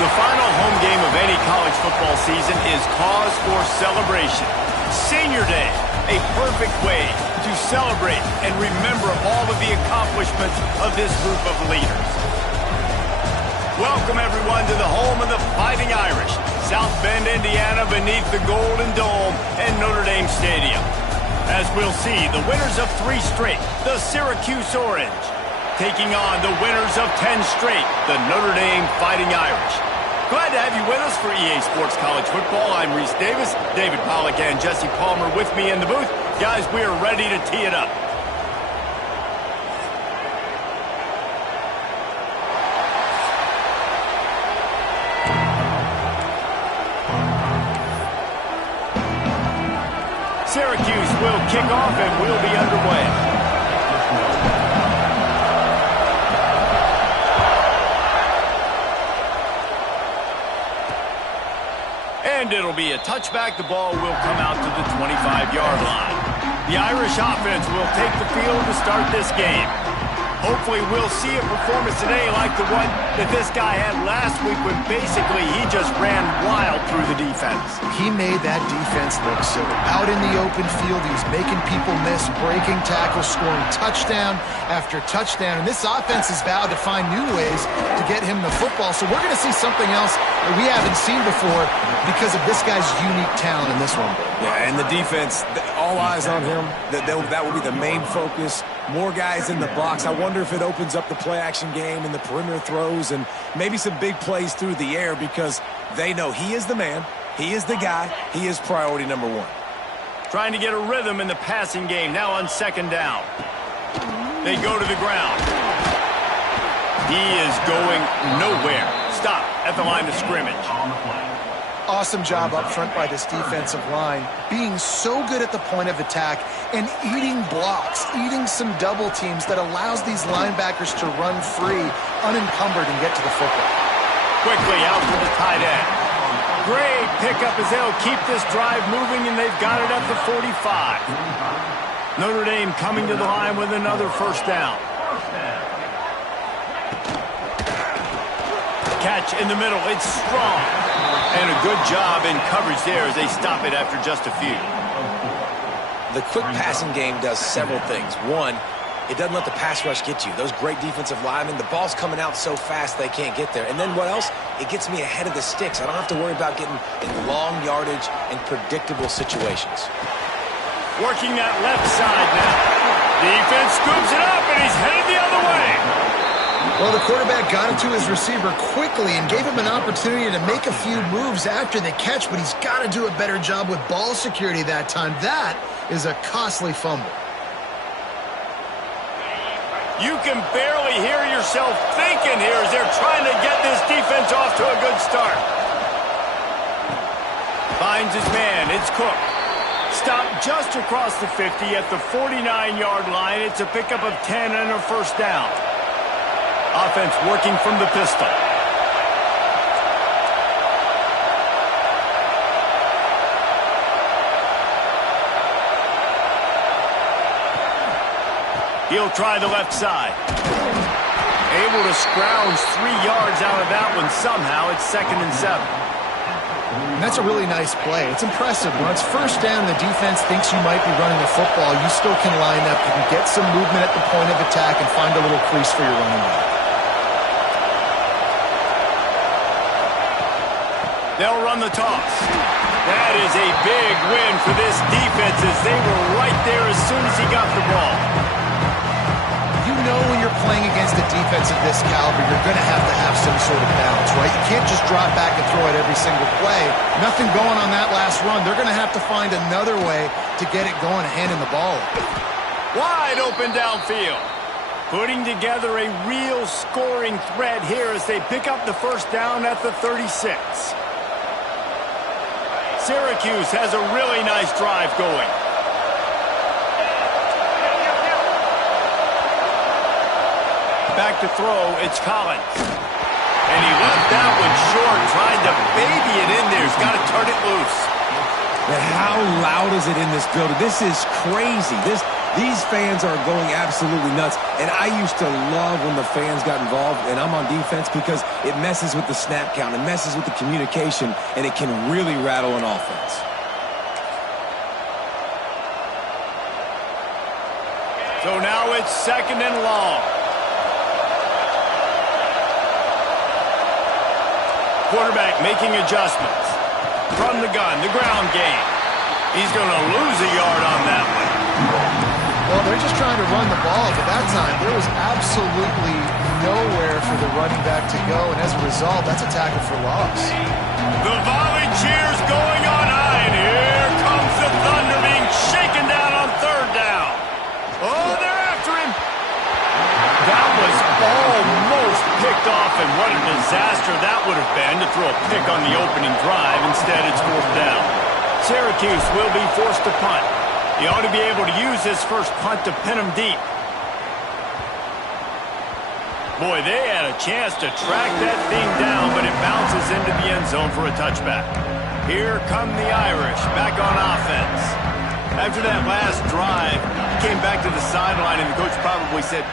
The final home game of any college football season is cause for celebration. Senior Day, a perfect way to celebrate and remember all of the accomplishments of this group of leaders. Welcome, everyone, to the home of the Fighting Irish, South Bend, Indiana, beneath the Golden Dome and Notre Dame Stadium. As we'll see, the winners of 3 straight, the Syracuse Orange, taking on the winners of 10 straight, the Notre Dame Fighting Irish. Glad to have you with us for EA Sports College Football. I'm Reese Davis, David Pollack and Jesse Palmer with me in the booth. Guys, we are ready to tee it up. Syracuse will kick off and we'll be underway. And it'll be a touchback. The ball will come out to the 25-yard line. The Irish offense will take the field to start this game. Hopefully we'll see a performance today like the one that this guy had last week when basically he just ran wild through the defense. He made that defense look silly. Out in the open field, he was making people miss, breaking tackles, scoring touchdown after touchdown. And this offense has vowed to find new ways to get him the football. So we're going to see something else that we haven't seen before because of this guy's unique talent in this one. Yeah, and the defense, all eyes on him. That will be the main focus. More guys in the box. I wonder if it opens up the play-action game and the perimeter throws and maybe some big plays through the air because they know he is the man, he is the guy, he is priority number 1. Trying to get a rhythm in the passing game now on 2nd down. They go to the ground. He is going nowhere. Stop at the line of scrimmage. Awesome job up front by this defensive line, being so good at the point of attack and eating blocks, eating some double teams that allows these linebackers to run free, unencumbered, and get to the football. Quickly out to the tight end. Great pickup as they'll keep this drive moving, and they've got it at the 45. Notre Dame coming to the line with another 1st down. Catch in the middle. It's strong. And a good job in coverage there as they stop it after just a few. The quick passing game does several things. One, it doesn't let the pass rush get you. Those great defensive linemen, the ball's coming out so fast they can't get there. And then what else? It gets me ahead of the sticks. I don't have to worry about getting in long yardage and predictable situations. Working that left side now. Defense scoops it up, and he's headed the other way. Well, the quarterback got it to his receiver quickly and gave him an opportunity to make a few moves after the catch, but he's got to do a better job with ball security that time. That is a costly fumble. You can barely hear yourself thinking here as they're trying to get this defense off to a good start. Finds his man. It's Cook. Stopped just across the 50 at the 49-yard line. It's a pickup of 10 and a 1st down. Offense working from the pistol. He'll try the left side. Able to scrounge 3 yards out of that one somehow. It's 2nd and 7. And that's a really nice play. It's impressive. When it's 1st down, the defense thinks you might be running a football. You still can line up. You can get some movement at the point of attack and find a little crease for your running back. They'll run the toss. That is a big win for this defense as they were right there as soon as he got the ball. You know when you're playing against a defense of this caliber, you're going to have some sort of balance, right? You can't just drop back and throw it every single play. Nothing going on that last run. They're going to have to find another way to get it going and handing the ball. Wide open downfield. Putting together a real scoring threat here as they pick up the 1st down at the 36. Syracuse has a really nice drive going. Back to throw, it's Collins. And he left that one short, tried to baby it in there. He's got to turn it loose. And how loud is it in this building? This is crazy. These fans are going absolutely nuts. And I used to love when the fans got involved, and I'm on defense, because it messes with the snap count, it messes with the communication, and it can really rattle an offense. So now it's 2nd and long. Quarterback making adjustments. From the gun, the ground game. He's going to lose a yard on that one. Well, they're just trying to run the ball, but that time there was absolutely nowhere for the running back to go, and as a result, that's a tackle for loss. The volley cheers going on high, and here comes the Thunder being shaken down on 3rd down. Oh, they're after him. That was almost picked off, and what a disaster that would have been to throw a pick on the opening drive. Instead, it's 4th down. Syracuse will be forced to punt. He ought to be able to use his first punt to pin him deep. Boy, they had a chance to track that thing down, but it bounces into the end zone for a touchback. Here come the Irish, back on offense. After that last drive, he came back to the sideline, and the coach probably said,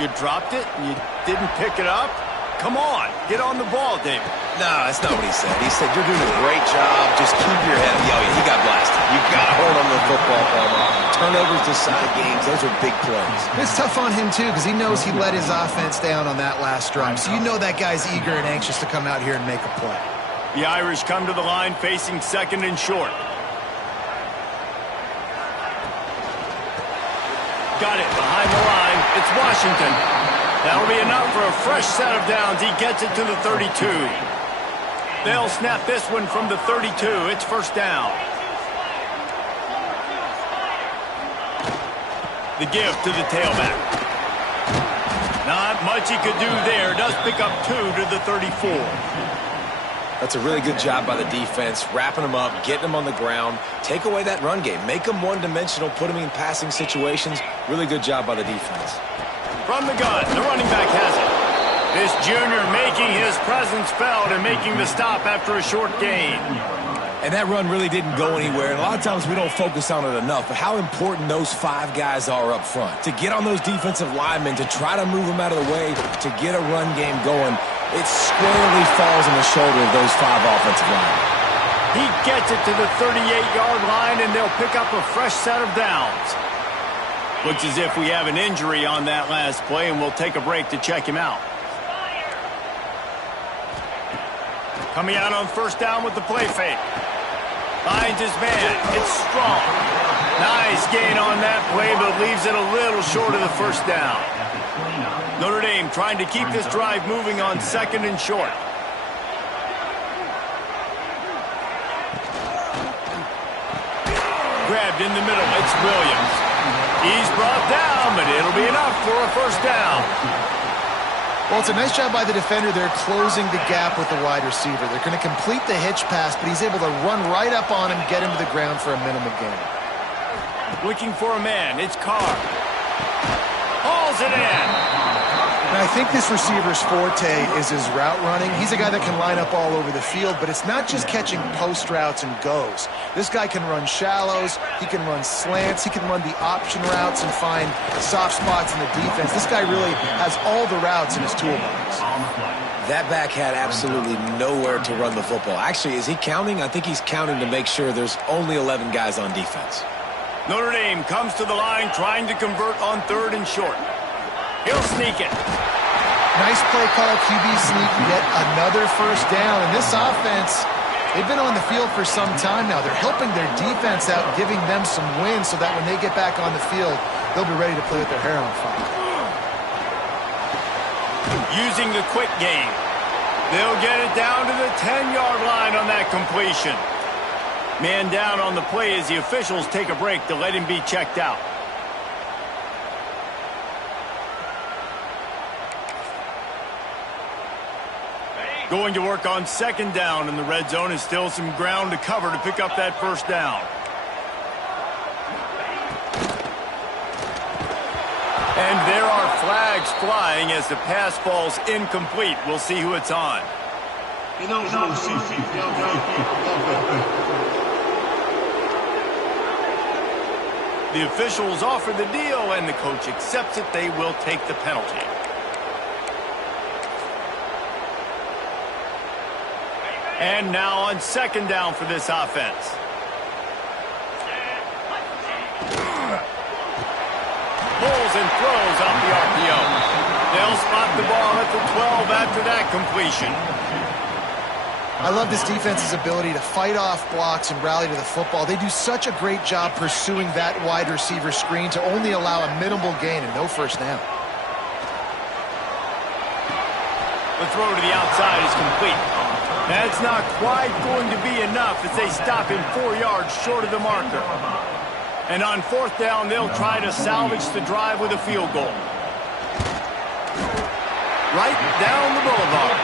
"You dropped it and you didn't pick it up? Come on, get on the ball, David." No, that's not what he said. He said, "You're doing a great job. Just keep your head." Oh, yeah, he got blasted. You got to hold on to the football, Palmer. Turnovers decide games. Those are big plays. It's tough on him, too, because he knows he let his offense down on that last drive. So you know that guy's eager and anxious to come out here and make a play. The Irish come to the line facing 2nd and short. Got it behind the line. It's Washington. That'll be enough for a fresh set of downs. He gets it to the 32. They'll snap this one from the 32. It's 1st down. The give to the tailback. Not much he could do there. Does pick up 2 to the 34. That's a really good job by the defense, wrapping them up, getting them on the ground. Take away that run game. Make them one-dimensional, put them in passing situations. Really good job by the defense. From the gun, the running back has it. This junior making his presence felt and making the stop after a short gain. And that run really didn't go anywhere. And a lot of times we don't focus on it enough, but how important those 5 guys are up front. To get on those defensive linemen, to try to move them out of the way, to get a run game going, it squarely falls on the shoulder of those 5 offensive linemen. He gets it to the 38-yard line, and they'll pick up a fresh set of downs. Looks as if we have an injury on that last play, and we'll take a break to check him out. Coming out on 1st down with the play fake. Finds his man. It's Strong. Nice gain on that play, but leaves it a little short of the 1st down. Notre Dame trying to keep this drive moving on 2nd and short. Grabbed in the middle. It's Williams. He's brought down, but it'll be enough for a 1st down. Well, it's a nice job by the defender. They're closing the gap with the wide receiver. They're going to complete the hitch pass, but he's able to run right up on him, get him to the ground for a minimum gain. Looking for a man. It's Carr. Hauls it in. Now, I think this receiver's forte is his route running. He's a guy that can line up all over the field, but it's not just catching post routes and goes. This guy can run shallows, he can run slants, he can run the option routes and find soft spots in the defense. This guy really has all the routes in his toolbox. That back had absolutely nowhere to run the football. Actually, is he counting? I think he's counting to make sure there's only 11 guys on defense. Notre Dame comes to the line trying to convert on 3rd and short. He'll sneak it. Nice play call, QB sneak, yet another 1st down. And this offense, they've been on the field for some time now. They're helping their defense out, giving them some wins so that when they get back on the field, they'll be ready to play with their hair on fire. Using the quick game. They'll get it down to the 10-yard line on that completion. Man down on the play as the officials take a break to let him be checked out. Going to work on 2nd down in the red zone, and still some ground to cover to pick up that 1st down. And there are flags flying as the pass falls incomplete. We'll see who it's on. The officials offer the deal, and the coach accepts it. They will take the penalty. And now on second down for this offense. Pulls and throws off the RPO. They'll spot the ball at the 12 after that completion. I love this defense's ability to fight off blocks and rally to the football. They do such a great job pursuing that wide receiver screen to only allow a minimal gain and no first down. The throw to the outside is complete. That's not quite going to be enough as they stop him 4 yards short of the marker. And on fourth down, they'll try to salvage the drive with a field goal. Right down the boulevard.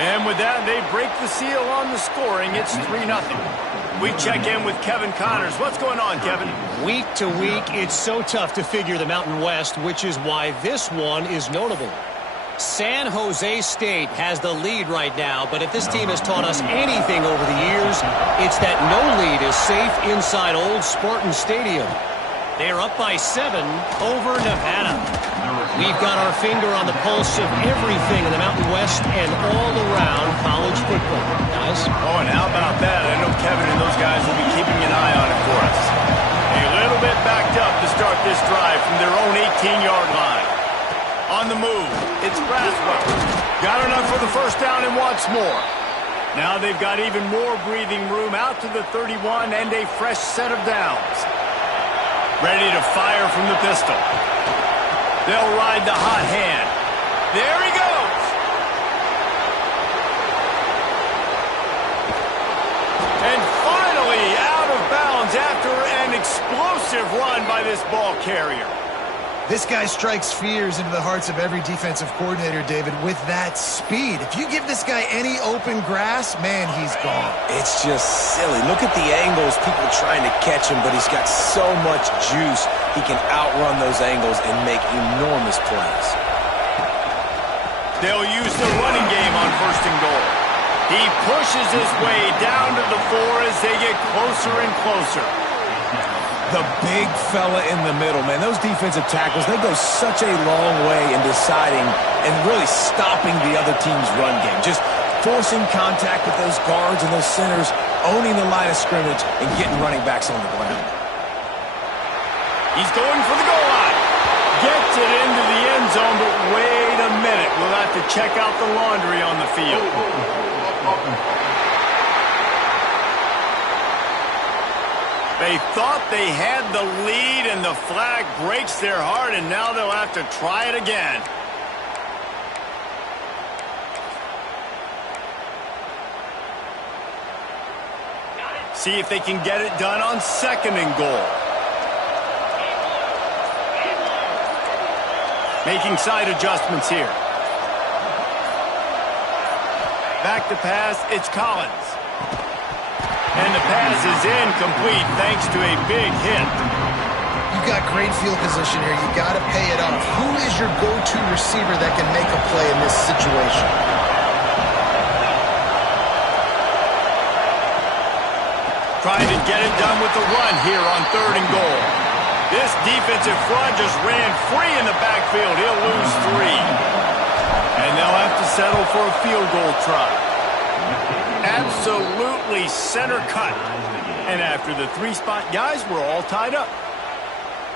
And with that, they break the seal on the scoring. It's 3-0. We check in with Kevin Connors. What's going on, Kevin? Week to week, it's so tough to figure the Mountain West, which is why this one is notable. San Jose State has the lead right now, but if this team has taught us anything over the years, it's that no lead is safe inside Old Spartan Stadium. They are up by 7 over Nevada. We've got our finger on the pulse of everything in the Mountain West and all around college football, guys. Oh, and how about that? I know Kevin and those guys will be keeping an eye on it for us. A little bit backed up to start this drive from their own 18-yard line. On the move, it's Braswell. Got enough for the first down and wants more. Now they've got even more breathing room out to the 31 and a fresh set of downs. Ready to fire from the pistol. They'll ride the hot hand. There he goes. And finally out of bounds after an explosive run by this ball carrier. This guy strikes fears into the hearts of every defensive coordinator, David, with that speed. If you give this guy any open grass, man, he's gone. It's just silly. Look at the angles, people trying to catch him, but he's got so much juice. He can outrun those angles and make enormous plays. They'll use the running game on first and goal. He pushes his way down to the 4 as they get closer and closer. The big fella in the middle, man. Those defensive tackles, they go such a long way in deciding and really stopping the other team's run game. Just forcing contact with those guards and those centers, owning the line of scrimmage, and getting running backs on the ground. He's going for the goal line. Gets it into the end zone, but wait a minute. We'll have to check out the laundry on the field. They thought they had the lead, and the flag breaks their heart, and now they'll have to try it again. See if they can get it done on second and goal. Making side adjustments here. Back to pass, it's Collins. And the pass is incomplete thanks to a big hit. You've got great field position here. You got to pay it off. Who is your go-to receiver that can make a play in this situation? Trying to get it done with the run here on third and goal. This defensive front just ran free in the backfield. He'll lose 3. And they'll have to settle for a field goal try. Absolutely center cut. And after the 3-spot guys, we're all tied up.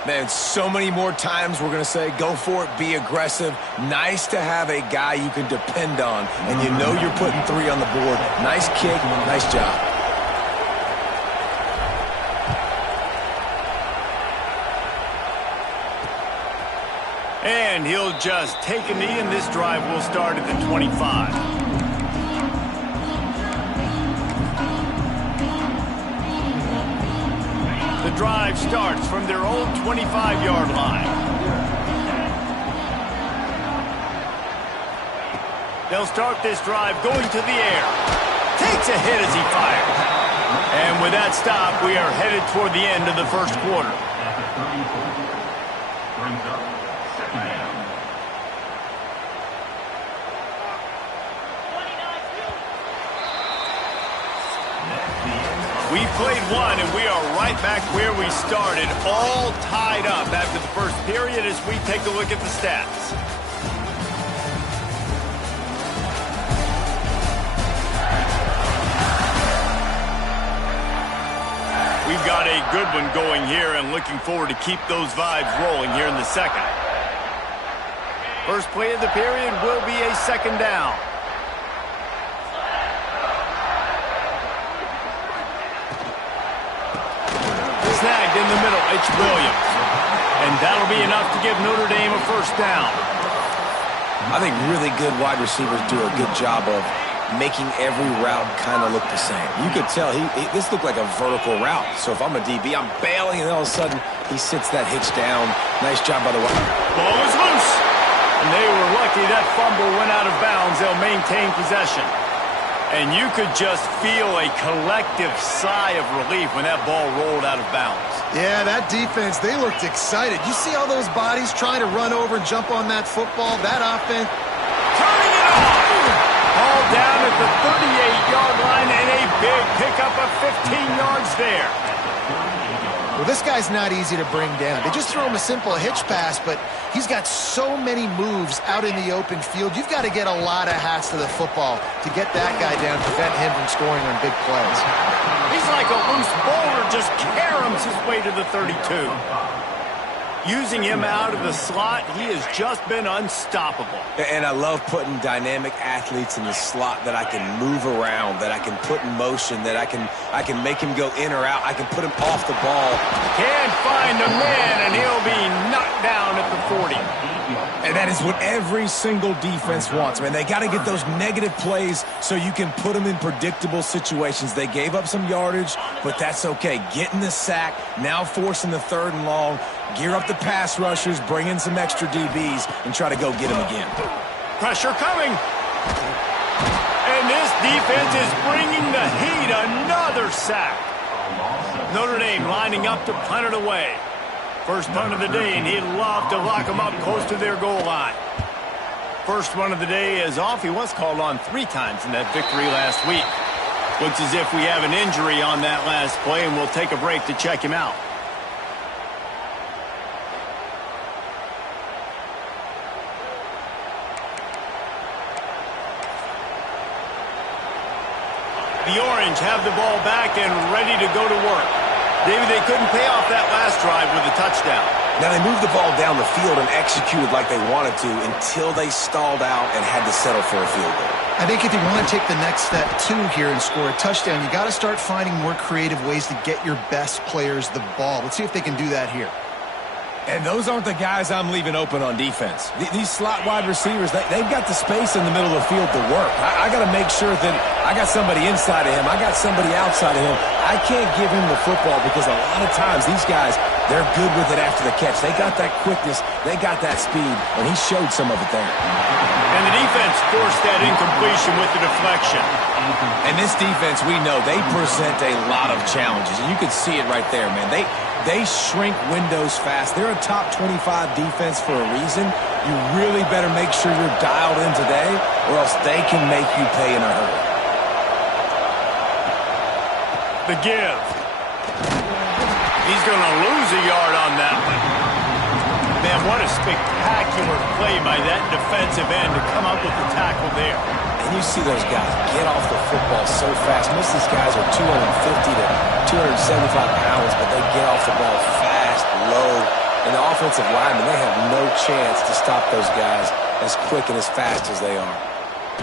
Man, so many more times we're going to say, go for it, be aggressive. Nice to have a guy you can depend on, and you know you're putting 3 on the board. Nice kick, nice job. And he'll just take a knee, and this drive will start at the 25. The drive starts from their own 25-yard line. They'll start this drive going to the air. Takes a hit as he fires. And with that stop, we are headed toward the end of the first quarter. We played one, and we are right back where we started, all tied up after the first period as we take a look at the stats. We've got a good one going here and looking forward to keep those vibes rolling here in the second. First play of the period will be a second down. Snagged in the middle, it's Williams. And that'll be enough to give Notre Dame a first down. I think really good wide receivers do a good job of making every route kind of look the same. You could tell this looked like a vertical route. So if I'm a DB, I'm bailing, and all of a sudden he sits that hitch down. Nice job by the way. Ball is loose. And they were lucky that fumble went out of bounds. They'll maintain possession. And you could just feel a collective sigh of relief when that ball rolled out of bounds. Yeah, that defense, they looked excited. You see all those bodies trying to run over and jump on that football? That offense. Turning it off! Ball down at the 38-yard line and a big pickup of 15 yards there. Well, this guy's not easy to bring down. They just throw him a simple hitch pass, but he's got so many moves out in the open field. You've got to get a lot of hats to the football to get that guy down, prevent him from scoring on big plays. He's like a loose boulder, just caroms his way to the 32. Using him out of the slot, he has just been unstoppable. And I love putting dynamic athletes in the slot that I can move around, that I can put in motion, that I can make him go in or out. I can put him off the ball. Can't find a man, and he'll be knocked down at the 40. And that is what every single defense wants, man. They got to get those negative plays so you can put them in predictable situations. They gave up some yardage, but that's okay. Getting the sack, now forcing the 3rd and long, gear up the pass rushers, bring in some extra DBs, and try to go get them again. Pressure coming. And this defense is bringing the heat. Another sack. Notre Dame lining up to punt it away. First punt of the day, and he'd love to lock them up close to their goal line. First one of the day is off. He was called on 3 times in that victory last week. Looks as if we have an injury on that last play, and we'll take a break to check him out. The Orange have the ball back and ready to go to work. David, they couldn't pay off that last drive with a touchdown. Now, they moved the ball down the field and executed like they wanted to until they stalled out and had to settle for a field goal. I think if you want to take the next step, too, here and score a touchdown, you got to start finding more creative ways to get your best players the ball. Let's see if they can do that here. And those aren't the guys I'm leaving open on defense. These slot wide receivers, they've got the space in the middle of the field to work. I got to make sure that I got somebody inside of him. I got somebody outside of him. I can't give him the football because a lot of times these guys, they're good with it after the catch. They got that quickness. They got that speed, and he showed some of it there. And the defense forced that incompletion with the deflection. And this defense, we know, they present a lot of challenges. And you can see it right there, man. They shrink windows fast. They're a top 25 defense for a reason. You really better make sure you're dialed in today, or else they can make you pay in a hurry. The give. He's going to lose a yard on that one. Man, what a spectacular play by that defensive end to come up with the tackle there. And you see those guys get off the football so fast. Most of these guys are 250 to 275 pounds, but they get off the ball fast, low. And the offensive linemen, they have no chance to stop those guys as quick and as fast as they are.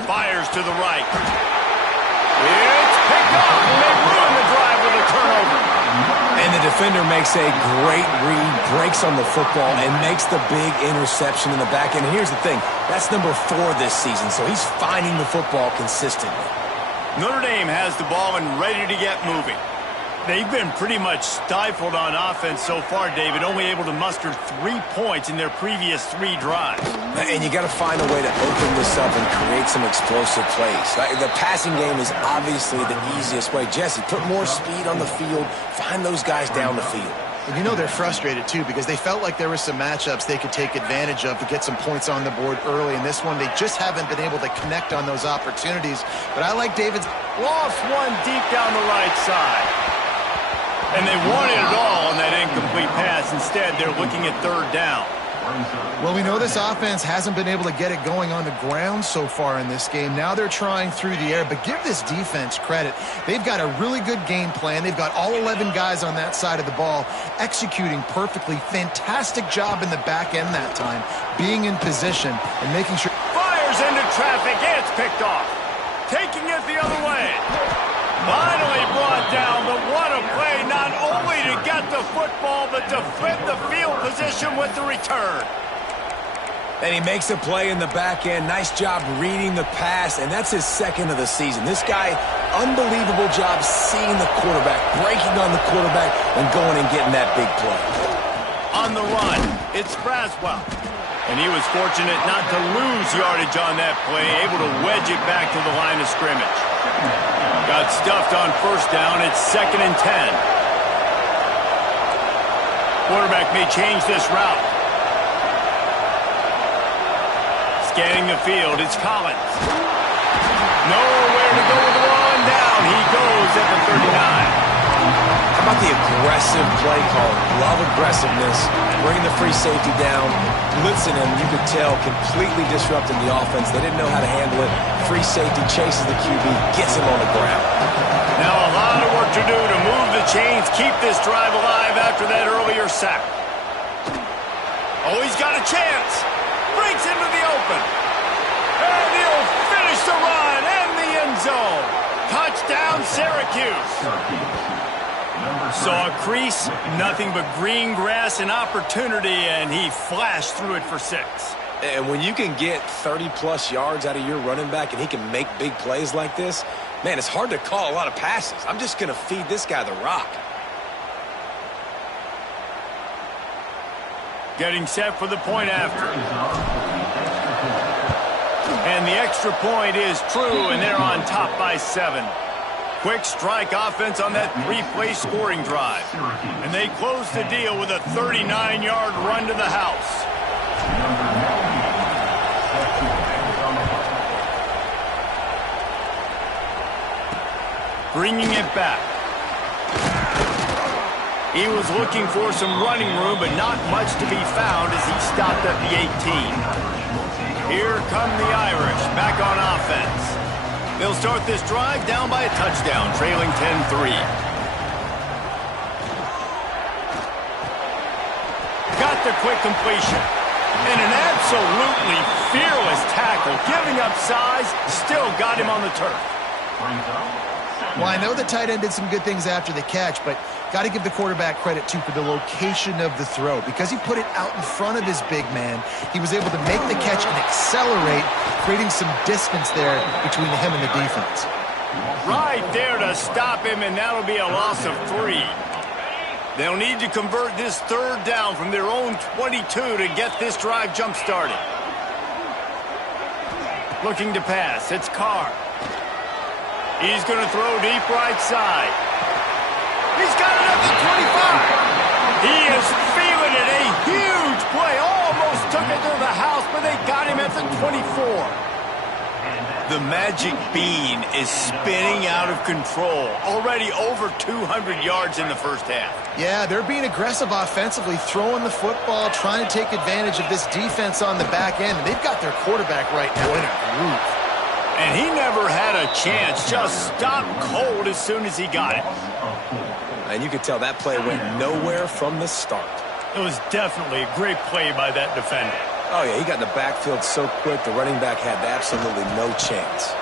Fires to the right. It's picked up, and they ruin the drive with a turnover. And the defender makes a great read, breaks on the football, and makes the big interception in the back end. And here's the thing, that's number 4 this season, so he's finding the football consistently. Notre Dame has the ball and ready to get moving. They've been pretty much stifled on offense so far, David, only able to muster 3 points in their previous 3 drives. And you got to find a way to open this up and create some explosive plays. The passing game is obviously the easiest way. Jesse, put more speed on the field, find those guys down the field. And you know they're frustrated, too, because they felt like there were some matchups they could take advantage of to get some points on the board early. In this one, they just haven't been able to connect on those opportunities. But I like David's. Lost one deep down the right side. And they wanted it all on that incomplete pass. Instead, they're looking at third down. Well, we know this offense hasn't been able to get it going on the ground so far in this game. Now they're trying through the air, but give this defense credit. They've got a really good game plan. They've got all 11 guys on that side of the ball executing perfectly. Fantastic job in the back end that time, being in position and making sure. Fires into traffic. It's picked off. Taking it the other way. Finally brought down, but what a play, not only to get the football, but to flip the field position with the return. And he makes a play in the back end. Nice job reading the pass, and that's his second of the season. This guy, unbelievable job seeing the quarterback, breaking on the quarterback, and going and getting that big play. On the run, it's Braswell. And he was fortunate not to lose yardage on that play, able to wedge it back to the line of scrimmage. Got stuffed on first down. It's 2nd and 10. Quarterback may change this route. Scanning the field, it's Collins. Nowhere to go with the one down. He goes at the 39. How about the aggressive play call? Love aggressiveness. Bringing the free safety down. Blitzing him, you could tell, completely disrupting the offense. They didn't know how to handle it. Free safety chases the QB, gets him on the ground. Now a lot of work to do to move the chains, keep this drive alive after that earlier sack. Oh, he's got a chance. Breaks into the open. And he'll finish the run and the end zone. Touchdown, Syracuse. Saw a crease, nothing but green grass and opportunity, and he flashed through it for 6. And when you can get 30-plus yards out of your running back and he can make big plays like this, man, it's hard to call a lot of passes. I'm just going to feed this guy the rock. Getting set for the point after. And the extra point is true, and they're on top by 7. Quick strike offense on that 3-play scoring drive. And they close the deal with a 39-yard run to the house. Bringing it back. He was looking for some running room, but not much to be found as he stopped at the 18. Here come the Irish back on offense. They'll start this drive down by a touchdown, trailing 10-3. Got the quick completion. And an absolutely fearless tackle, giving up size, still got him on the turf. Well, I know the tight end did some good things after the catch, but got to give the quarterback credit, too, for the location of the throw. Because he put it out in front of his big man, he was able to make the catch and accelerate, creating some distance there between him and the defense. Right there to stop him, and that'll be a loss of 3. They'll need to convert this third down from their own 22 to get this drive jump-started. Looking to pass, it's Carr. He's going to throw deep right side. He's got it at the 25. He is feeling it. A huge play. Almost took it to the house, but they got him at the 24. The magic bean is spinning out of control. Already over 200 yards in the first half. Yeah, they're being aggressive offensively, throwing the football, trying to take advantage of this defense on the back end. And they've got their quarterback right now in a groove. And he never had a chance. Just stopped cold as soon as he got it. And you could tell that play went nowhere from the start. It was definitely a great play by that defender. Oh, yeah, he got in the backfield so quick, the running back had absolutely no chance.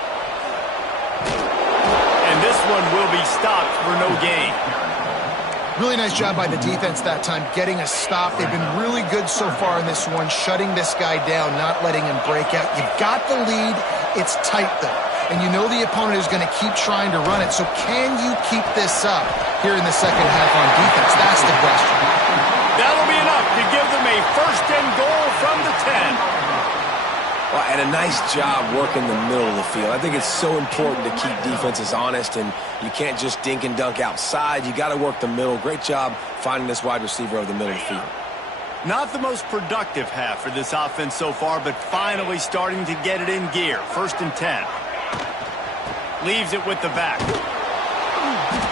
And this one will be stopped for no gain. Really nice job by the defense that time, getting a stop. They've been really good so far in this one, shutting this guy down, not letting him break out. You've got the lead. It's tight, though. And you know the opponent is going to keep trying to run it. So can you keep this up here in the second half on defense? That's the question. That'll be enough to give them a first and goal from the 10. Well, and a nice job working the middle of the field. I think it's so important to keep defenses honest, and you can't just dink and dunk outside. You got to work the middle. Great job finding this wide receiver over the middle of the field. Not the most productive half for this offense so far, but finally starting to get it in gear. First and 10. Leaves it with the back.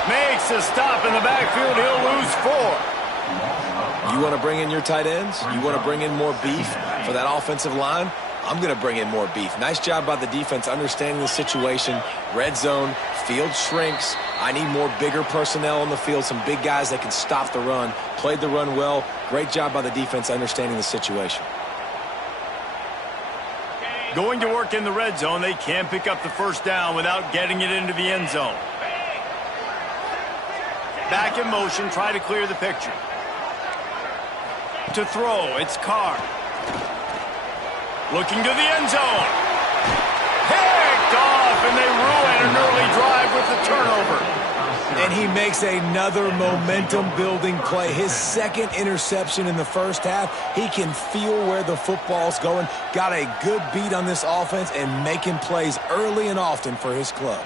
Makes a stop in the backfield. He'll lose 4. You want to bring in your tight ends? You want to bring in more beef for that offensive line? I'm going to bring in more beef. Nice job by the defense understanding the situation. Red zone, field shrinks. I need more bigger personnel on the field, some big guys that can stop the run. Played the run well. Great job by the defense understanding the situation. Going to work in the red zone. They can't pick up the first down without getting it into the end zone. Back in motion, try to clear the picture. To throw, it's Carr. Looking to the end zone. Picked off, and they ruin an early drive with the turnover. And he makes another momentum-building play. His second interception in the first half. He can feel where the football's going. Got a good beat on this offense and making plays early and often for his club.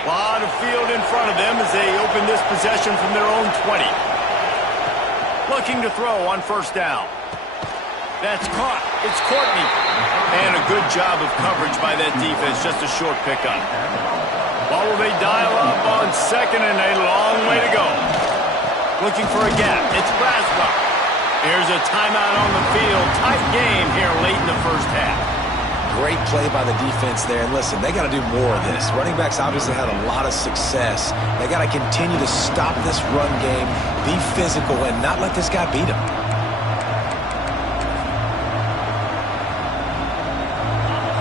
A lot of field in front of them as they open this possession from their own 20. Looking to throw on first down. That's caught. It's Courtney. And a good job of coverage by that defense. Just a short pickup. What will they dial up on second and a long way to go? Looking for a gap. It's Braswell. Here's a timeout on the field. Tight game here late in the first half. Great play by the defense there. And listen, they got to do more of this. Running backs obviously had a lot of success. They got to continue to stop this run game, be physical, and not let this guy beat them.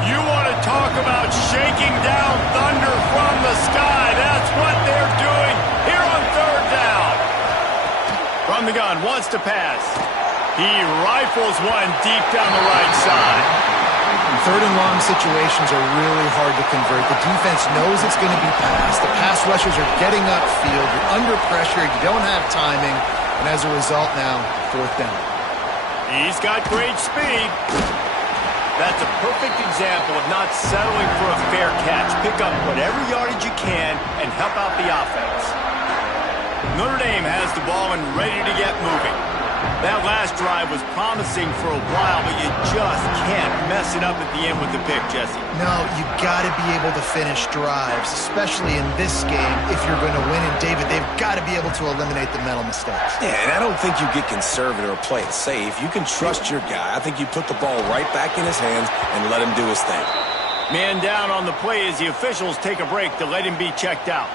You want to talk about shaking down thunder from the sky. That's what they're doing here on third down. From the gun, wants to pass. He rifles one deep down the right side. Third and long situations are really hard to convert. The defense knows it's going to be passed. The pass rushers are getting upfield. You're under pressure. You don't have timing. And as a result now, fourth down. He's got great speed. That's a perfect example of not settling for a fair catch. Pick up whatever yardage you can and help out the offense. Notre Dame has the ball and ready to get moving. That last drive was promising for a while, but you just can't mess it up at the end with the pick, Jesse. No, you got to be able to finish drives, especially in this game if you're going to win. And, David, they've got to be able to eliminate the mental mistakes. Yeah, and I don't think you get conservative or play it safe. You can trust your guy. I think you put the ball right back in his hands and let him do his thing. Man down on the play as the officials take a break to let him be checked out.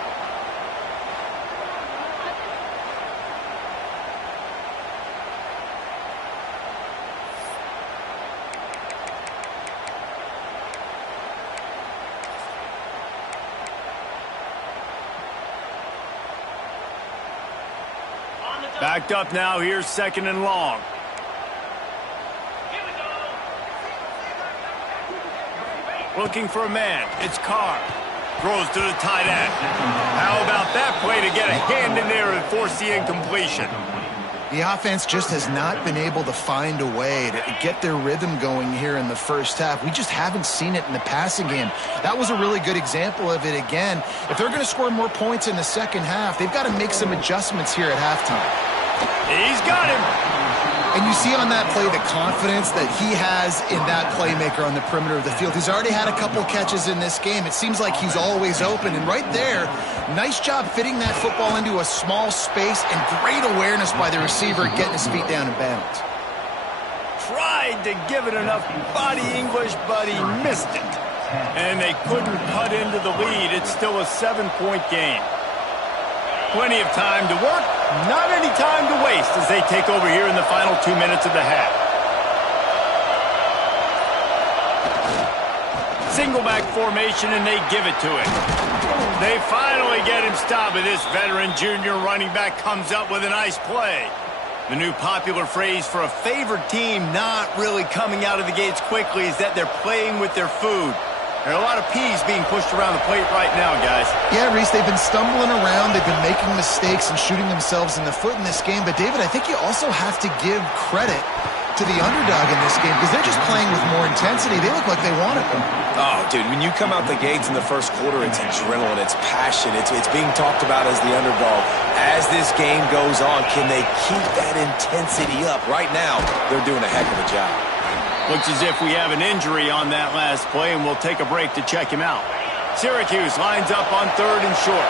Backed up now, here's second and long. Looking for a man, it's Carr. Throws to the tight end. How about that play to get a hand in there and force the incompletion? The offense just has not been able to find a way to get their rhythm going here in the first half. We just haven't seen it in the passing game. That was a really good example of it again. If they're going to score more points in the second half, they've got to make some adjustments here at halftime. He's got him. And you see on that play the confidence that he has in that playmaker on the perimeter of the field. He's already had a couple catches in this game. It seems like he's always open. And right there, nice job fitting that football into a small space and great awareness by the receiver getting his feet down in bounds. Tried to give it enough body English, but he missed it. And they couldn't cut into the lead. It's still a 7-point game. Plenty of time to work, not any time to waste as they take over here in the final 2 minutes of the half. Single back formation, and they give it to him. They finally get him stopped, but this veteran junior running back comes up with a nice play. The new popular phrase for a favored team not really coming out of the gates quickly is that they're playing with their food. There are a lot of peas being pushed around the plate right now, guys. Yeah, Reese, they've been stumbling around. They've been making mistakes and shooting themselves in the foot in this game. But, David, I think you also have to give credit to the underdog in this game because they're just playing with more intensity. They look like they want it. Oh, dude, when you come out the gates in the first quarter, it's adrenaline, it's passion, it's being talked about as the underdog. As this game goes on, can they keep that intensity up? Right now, they're doing a heck of a job. Looks as if we have an injury on that last play, and we'll take a break to check him out. Syracuse lines up on 3rd and short.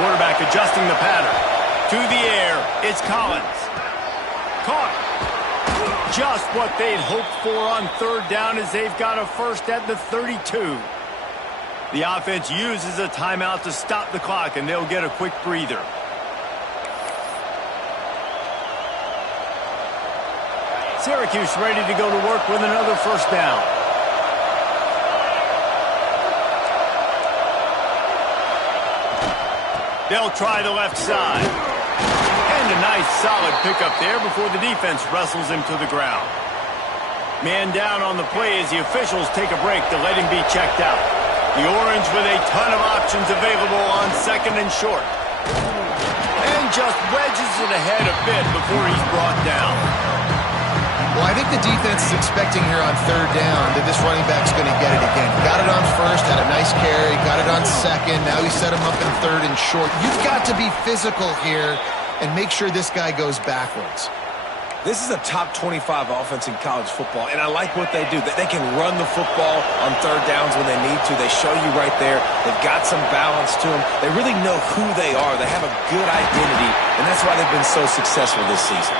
Quarterback adjusting the pattern. To the air, it's Collins. Caught. Just what they'd hoped for on 3rd down as they've got a first at the 32. The offense uses a timeout to stop the clock, and they'll get a quick breather. Syracuse ready to go to work with another first down. They'll try the left side. And a nice solid pickup there before the defense wrestles him to the ground. Man down on the play as the officials take a break to let him be checked out. The Orange with a ton of options available on 2nd and short. And just wedges it ahead a bit before he's brought down. Well, I think the defense is expecting here on 3rd down that this running back's going to get it again. Got it on 1st, had a nice carry, got it on 2nd. Now he set him up in 3rd and short. You've got to be physical here and make sure this guy goes backwards. This is a top 25 offense in college football, and I like what they do. They can run the football on 3rd downs when they need to. They show you right there. They've got some balance to them. They really know who they are. They have a good identity, and that's why they've been so successful this season.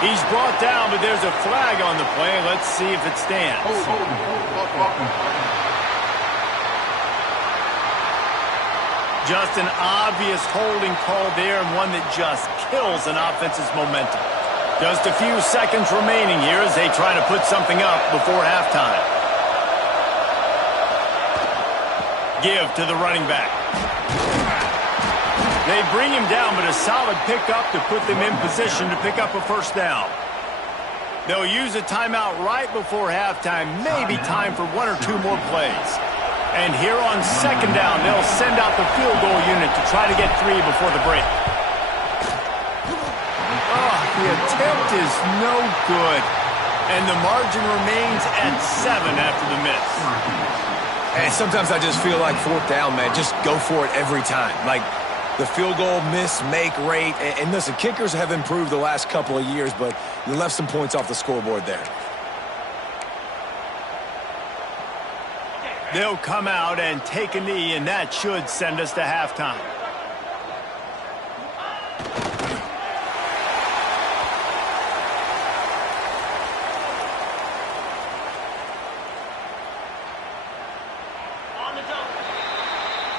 He's brought down, but there's a flag on the play. Let's see if it stands. Just an obvious holding call there, and one that just kills an offense's momentum. Just a few seconds remaining here as they try to put something up before halftime. Give to the running back. They bring him down, but a solid pickup to put them in position to pick up a first down. They'll use a timeout right before halftime, maybe time for 1 or 2 more plays. And here on 2nd down, they'll send out the field goal unit to try to get 3 before the break. Oh, the attempt is no good. And the margin remains at 7 after the miss. And sometimes I just feel like 4th down, man, just go for it every time. Like the field goal miss-make rate. And listen, kickers have improved the last couple of years, but you left some points off the scoreboard there. They'll come out and take a knee, and that should send us to halftime.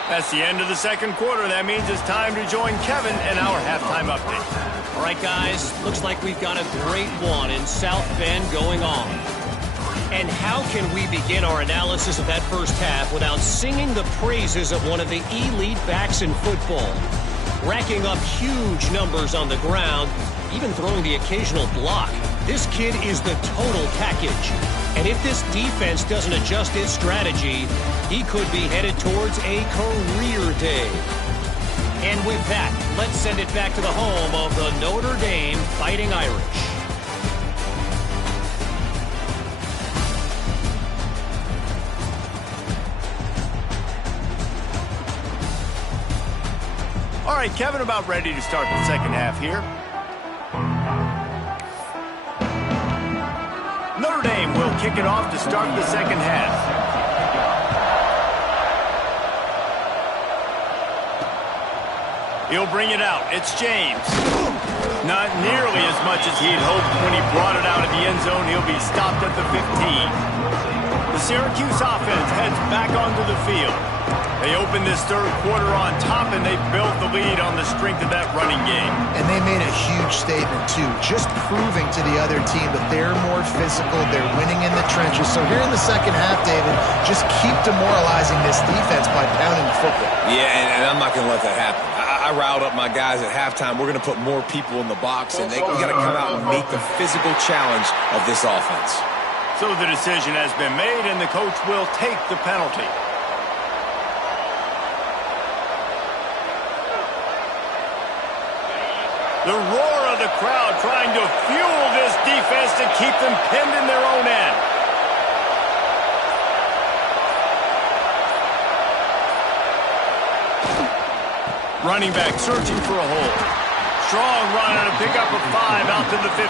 That's the end of the 2nd quarter. That means it's time to join Kevin in our halftime update. All right, guys, looks like we've got a great one in South Bend going on. And how can we begin our analysis of that first half without singing the praises of one of the elite backs in football? Racking up huge numbers on the ground, even throwing the occasional block. This kid is the total package. And if this defense doesn't adjust its strategy, he could be headed towards a career day. And with that, let's send it back to the home of the Notre Dame Fighting Irish. All right, Kevin, about ready to start the 2nd half here. Notre Dame will kick it off to start the 2nd half. He'll bring it out. It's James. Not nearly as much as he'd hoped when he brought it out of the end zone. He'll be stopped at the 15. The Syracuse offense heads back onto the field. They opened this 3rd quarter on top, and they built the lead on the strength of that running game. And they made a huge statement, too, just proving to the other team that they're more physical, they're winning in the trenches. So here in the 2nd half, David, just keep demoralizing this defense by pounding the football. Yeah, and I'm not going to let that happen. I riled up my guys at halftime. We're going to put more people in the box, and we got to come out and meet the physical challenge of this offense. So the decision has been made, and the coach will take the penalty. The roar of the crowd trying to fuel this defense to keep them pinned in their own end. Running back searching for a hole. Strong run and a pickup of 5 out to the 15.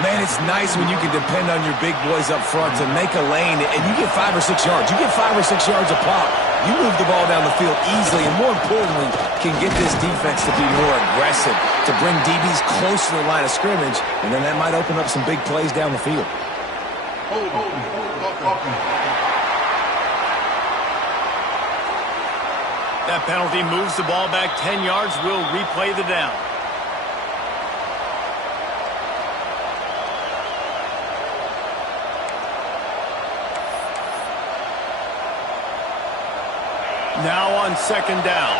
Man, it's nice when you can depend on your big boys up front to make a lane, and you get 5 or 6 yards. You get 5 or 6 yards a pop. You move the ball down the field easily, and more importantly, can get this defense to be more aggressive, to bring DBs close to the line of scrimmage, and then that might open up some big plays down the field. That penalty moves the ball back 10 yards. We'll replay the down. Now on second down.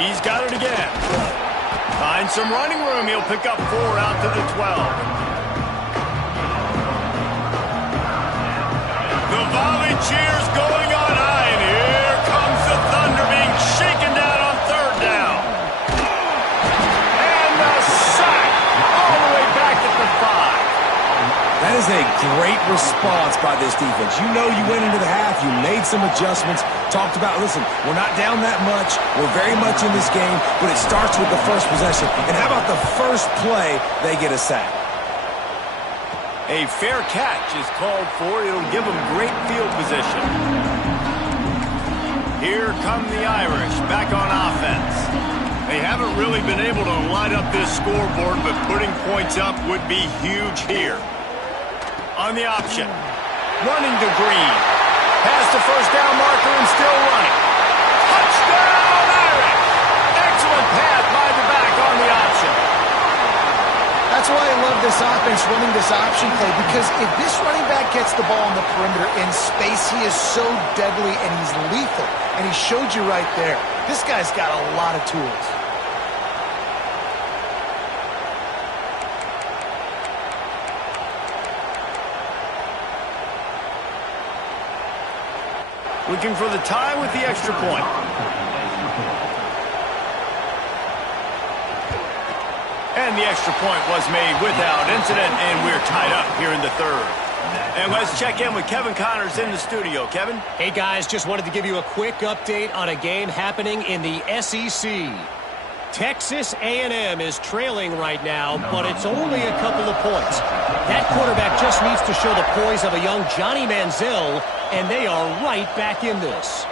He's got it again. Finds some running room. He'll pick up 4 out to the 12. The volley cheers going on high, and here comes the Thunder being shaken down on third down. And the sack all the way back at the 5. That is a great response by this defense. You know you went into the half, you made some adjustments, talked about, listen, we're not down that much, we're very much in this game, but it starts with the first possession. And how about the first play, they get a sack? A fair catch is called for. It'll give them great field position. Here come the Irish back on offense. They haven't really been able to light up this scoreboard, but putting points up would be huge here. On the option, running to Green. Past the first down marker and still running. Touchdown, Irish! Excellent pass by the back on the option. That's why I love this offense running this option play, because if this running back gets the ball on the perimeter in space, he is so deadly and he's lethal. And he showed you right there. This guy's got a lot of tools. Looking for the tie with the extra point. And the extra point was made without incident, and we're tied up here in the third. And let's check in with Kevin Connors in the studio. Kevin? Hey, guys, just wanted to give you a quick update on a game happening in the SEC. Texas A&M is trailing right now, but it's only a couple of points. That quarterback just needs to show the poise of a young Johnny Manziel, and they are right back in this.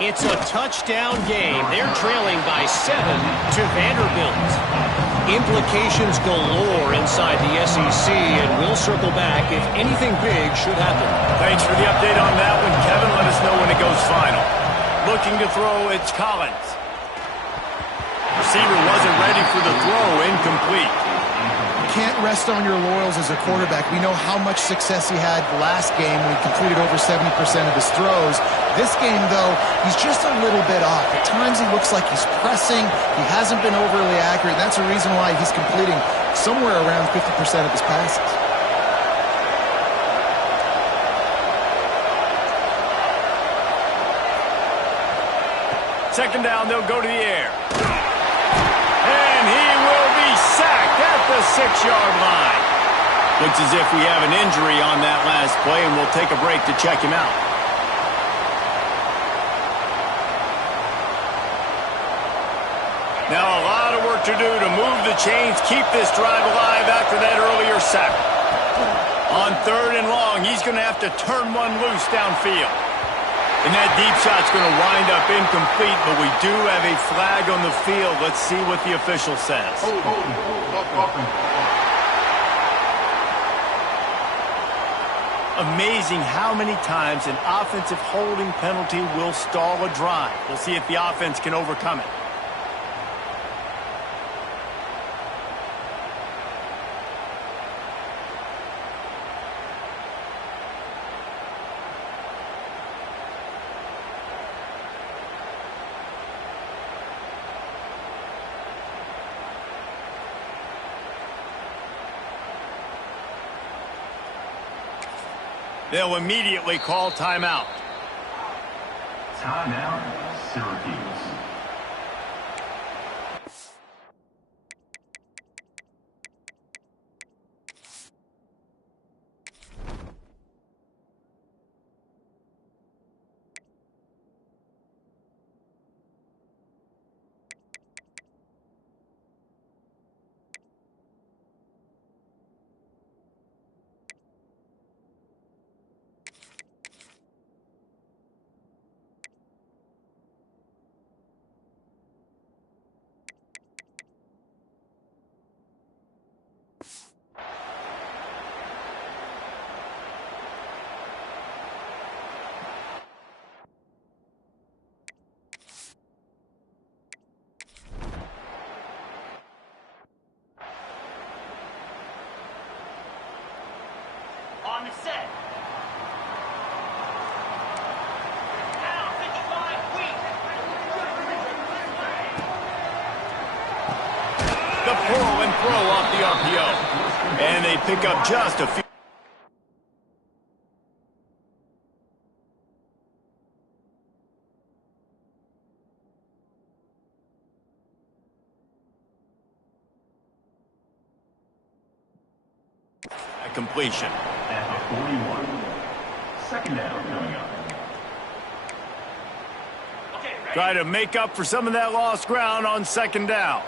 It's a touchdown game. They're trailing by 7 to Vanderbilt. Implications galore inside the SEC, and we'll circle back if anything big should happen. Thanks for the update on that one, Kevin. Let us know when it goes final. Looking to throw, it's Collins. Receiver wasn't ready for the throw, incomplete. Can't rest on your laurels as a quarterback. We know how much success he had last game when he completed over 70% of his throws. This game, though, he's just a little bit off. At times he looks like he's pressing. He hasn't been overly accurate. That's a reason why he's completing somewhere around 50% of his passes. Second down, they'll go to the air. And he will be sacked at the 6-yard line. Looks as if we have an injury on that last play, and we'll take a break to check him out. Now a lot of work to do to move the chains, keep this drive alive after that earlier sack. On third and long, he's going to have to turn one loose downfield. And that deep shot's going to wind up incomplete, but we do have a flag on the field. Let's see what the official says. Amazing how many times an offensive holding penalty will stall a drive. We'll see if the offense can overcome it. They'll immediately call timeout. Timeout, Syracuse. The pull and throw off the RPO. And they pick up just a few. A completion. At the 41. Second down coming up. Try to make up for some of that lost ground on second down.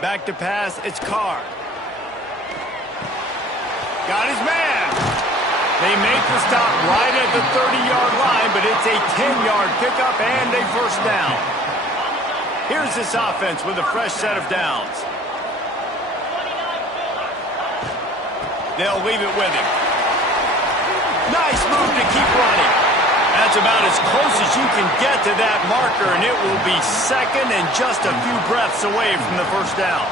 Back to pass, it's Carr. Got his man. They make the stop right at the 30-yard line, but it's a 10-yard pickup and a first down. Here's this offense with a fresh set of downs. They'll leave it with him. Nice move to keep running. That's about as close as you can get to that marker, and it will be second and just a few breaths away from the first down.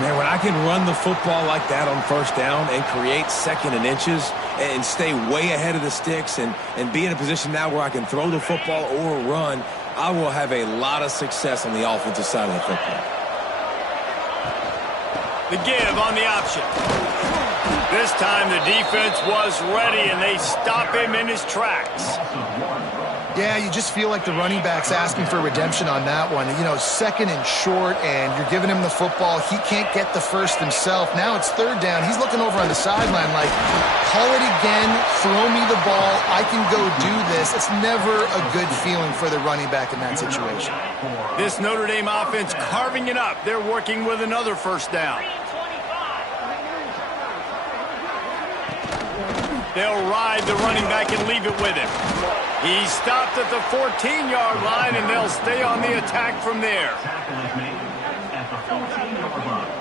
Man, when I can run the football like that on first down and create second and inches and stay way ahead of the sticks and be in a position now where I can throw the football or run, I will have a lot of success on the offensive side of the football. The give on the option. This time the defense was ready, and they stop him in his tracks. Yeah, you just feel like the running back's asking for redemption on that one. You know, second and short, and you're giving him the football. He can't get the first himself. Now it's third down. He's looking over on the sideline like, call it again, throw me the ball, I can go do this. It's never a good feeling for the running back in that situation. This Notre Dame offense carving it up. They're working with another first down. They'll ride the running back and leave it with him. He stopped at the 14-yard line, and they'll stay on the attack from there. Tackle is made at the 14-yard line.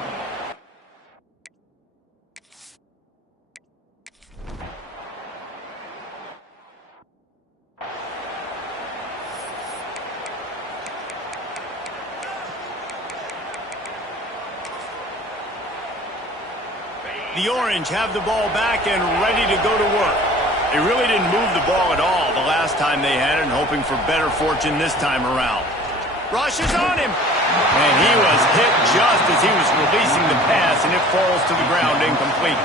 The Orange have the ball back and ready to go to work. They really didn't move the ball at all the last time they had it, and hoping for better fortune this time around. Rush is on him. And he was hit just as he was releasing the pass, and it falls to the ground incomplete.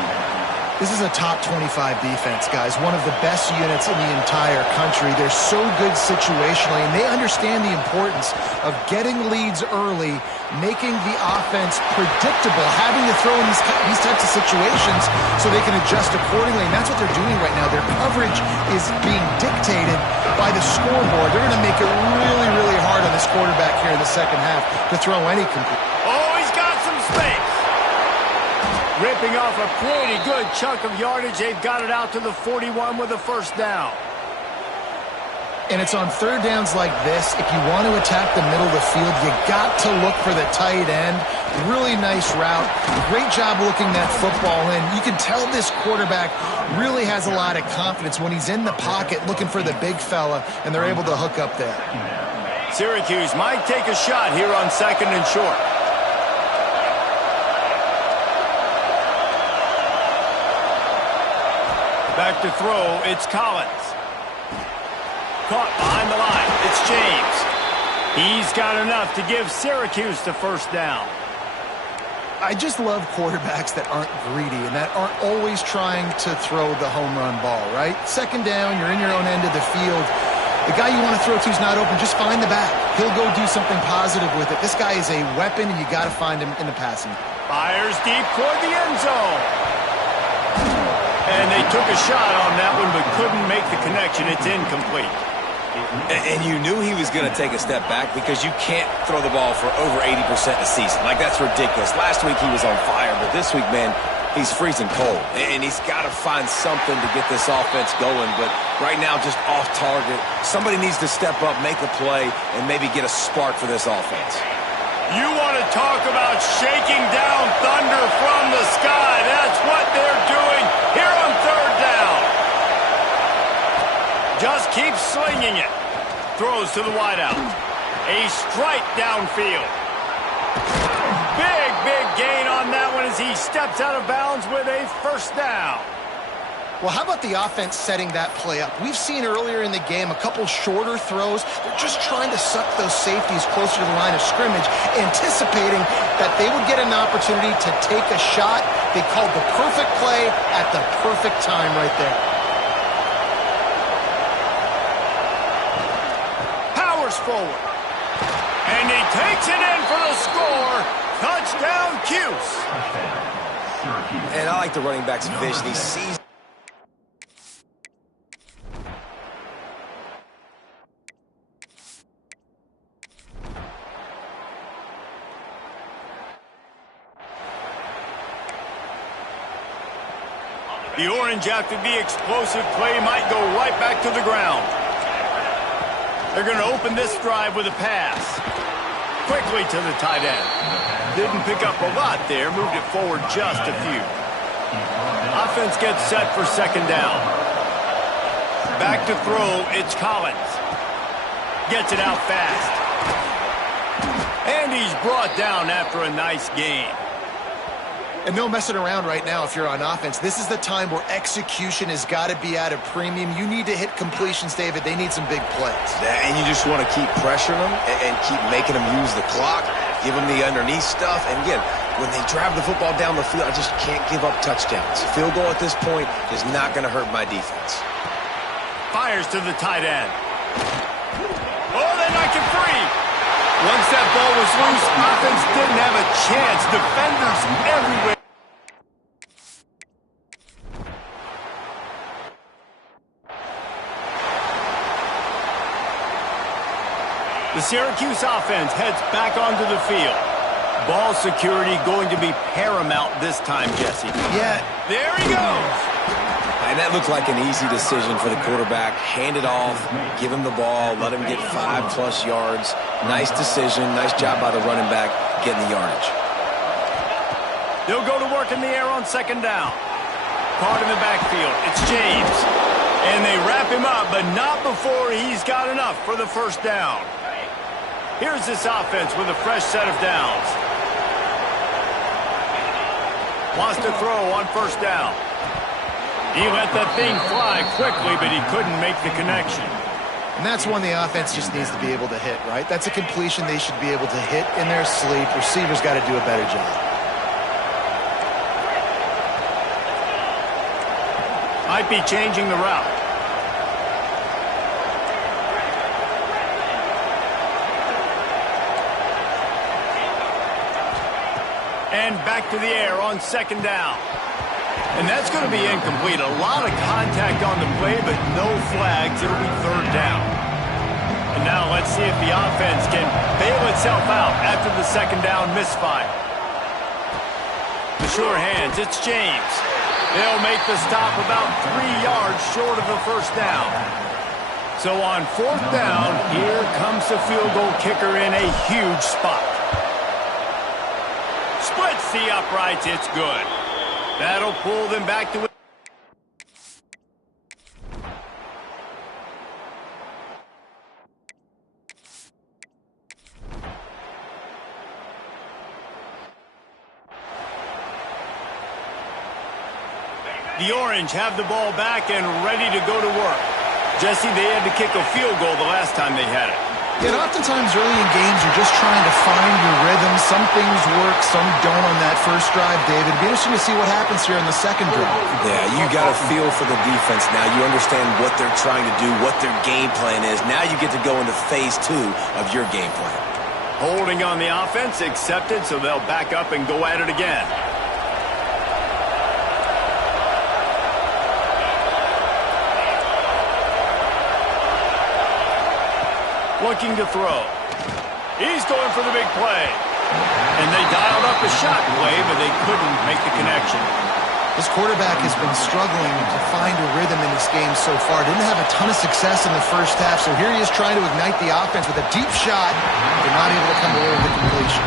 This is a top 25 defense, guys. One of the best units in the entire country. They're so good situationally, and they understand the importance of getting leads early, making the offense predictable, having to throw in these types of situations so they can adjust accordingly. And that's what they're doing right now. Their coverage is being dictated by the scoreboard. They're going to make it really, really hard on this quarterback here in the second half to throw any complete. Oh, he's got some space. Ripping off a pretty good chunk of yardage. They've got it out to the 41 with a first down. And it's on third downs like this. If you want to attack the middle of the field, you got to look for the tight end. Really nice route. Great job looking that football in. You can tell this quarterback really has a lot of confidence when he's in the pocket looking for the big fella, and they're able to hook up there. Syracuse might take a shot here on second and short. Back to throw, it's Collins. Caught behind the line, it's James. He's got enough to give Syracuse the first down. I just love quarterbacks that aren't greedy and that aren't always trying to throw the home run ball, right? Second down, you're in your own end of the field. The guy you want to throw to is not open, just find the back. He'll go do something positive with it. This guy is a weapon, and you got to find him in the passing. Fires deep toward the end zone. And they took a shot on that one, but couldn't make the connection. It's incomplete. And you knew he was going to take a step back because you can't throw the ball for over 80% a season. Like, that's ridiculous. Last week he was on fire, but this week, man, he's freezing cold. And he's got to find something to get this offense going. But right now, just off target. Somebody needs to step up, make a play, and maybe get a spark for this offense. You want to talk about shaking down thunder from the sky. That's what they're doing here on third down. Just keep slinging it. Throws to the wideout. A strike downfield. Big gain on that one as he steps out of bounds with a first down. Well, how about the offense setting that play up? We've seen earlier in the game a couple shorter throws. They're just trying to suck those safeties closer to the line of scrimmage, anticipating that they would get an opportunity to take a shot. They called the perfect play at the perfect time right there. Powers forward. And he takes it in for the score. Touchdown, Cuse. And I like the running back's vision. He sees. The Orange, after the explosive play, might go right back to the ground. They're going to open this drive with a pass. Quickly to the tight end. Didn't pick up a lot there, moved it forward just a few. Offense gets set for second down. Back to throw, it's Collins. Gets it out fast. And he's brought down after a nice gain. And no messing around right now if you're on offense. This is the time where execution has got to be at a premium. You need to hit completions, David. They need some big plays. And you just want to keep pressuring them and keep making them use the clock, give them the underneath stuff. And again, when they drive the football down the field, I just can't give up touchdowns. Field goal at this point is not going to hurt my defense. Fires to the tight end. Oh, they knock him free. Once that ball was loose, offense didn't have a chance. Defenders everywhere. The Syracuse offense heads back onto the field. Ball security going to be paramount this time, Jesse. Yeah. There he goes. And that looked like an easy decision for the quarterback. Hand it off, give him the ball, let him get 5+ yards. Nice decision. Nice job by the running back getting the yardage. They'll go to work in the air on second down. Caught in the backfield. It's James. And they wrap him up, but not before he's got enough for the first down. Here's this offense with a fresh set of downs. Wants to throw on first down. He let that thing fly quickly, but he couldn't make the connection. And that's one the offense just needs to be able to hit, right? That's a completion they should be able to hit in their sleep. Receivers got to do a better job. Might be changing the route. And back to the air on second down. And that's going to be incomplete. A lot of contact on the play, but no flags. It'll be third down. And now let's see if the offense can bail itself out after the second down misfire. The sure hands, it's James. They'll make the stop about 3 yards short of the first down. So on fourth down, here comes the field goal kicker in a huge spot. Splits the uprights, it's good. That'll pull them back to it. The Orange have the ball back and ready to go to work. Jesse, they had to kick a field goal the last time they had it. Yeah, oftentimes early in games, you're just trying to find your rhythm. Some things work, some don't on that first drive, David. It'd be interesting to see what happens here in the second drive. Yeah, you got a feel for the defense now. You understand what they're trying to do, what their game plan is. Now you get to go into phase 2 of your game plan. Holding on the offense, accepted, so they'll back up and go at it again. Looking to throw. He's going for the big play. And they dialed up a shot play, but they couldn't make the connection. This quarterback has been struggling to find a rhythm in this game so far. Didn't have a ton of success in the first half, so here he is trying to ignite the offense with a deep shot. They're not able to come away with the completion.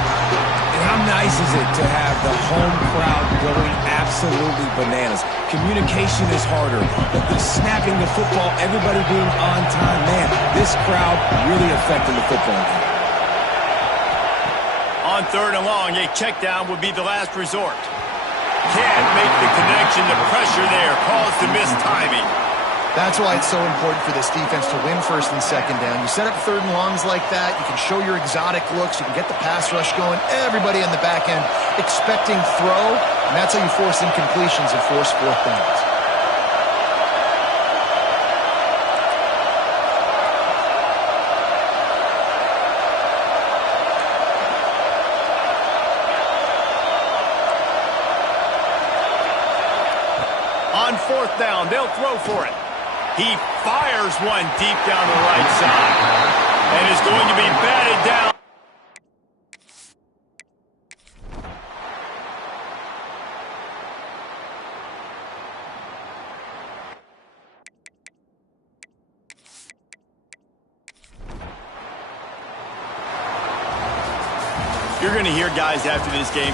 And how nice is it to have the home crowd going absolutely bananas? Communication is harder. The snapping the football, everybody being on time. Man, this crowd really affecting the football game. On 3rd and long, a check down would be the last resort. Can't make the connection. The pressure there caused the missed timing. That's why it's so important for this defense to win 1st and 2nd down. You set up 3rd and longs like that. You can show your exotic looks. You can get the pass rush going. Everybody on the back end expecting throw, and that's how you force incompletions and force 4th downs. On 4th down, they'll throw for it. He fires one deep down the right side and is going to be batted down. You're going to hear guys after this game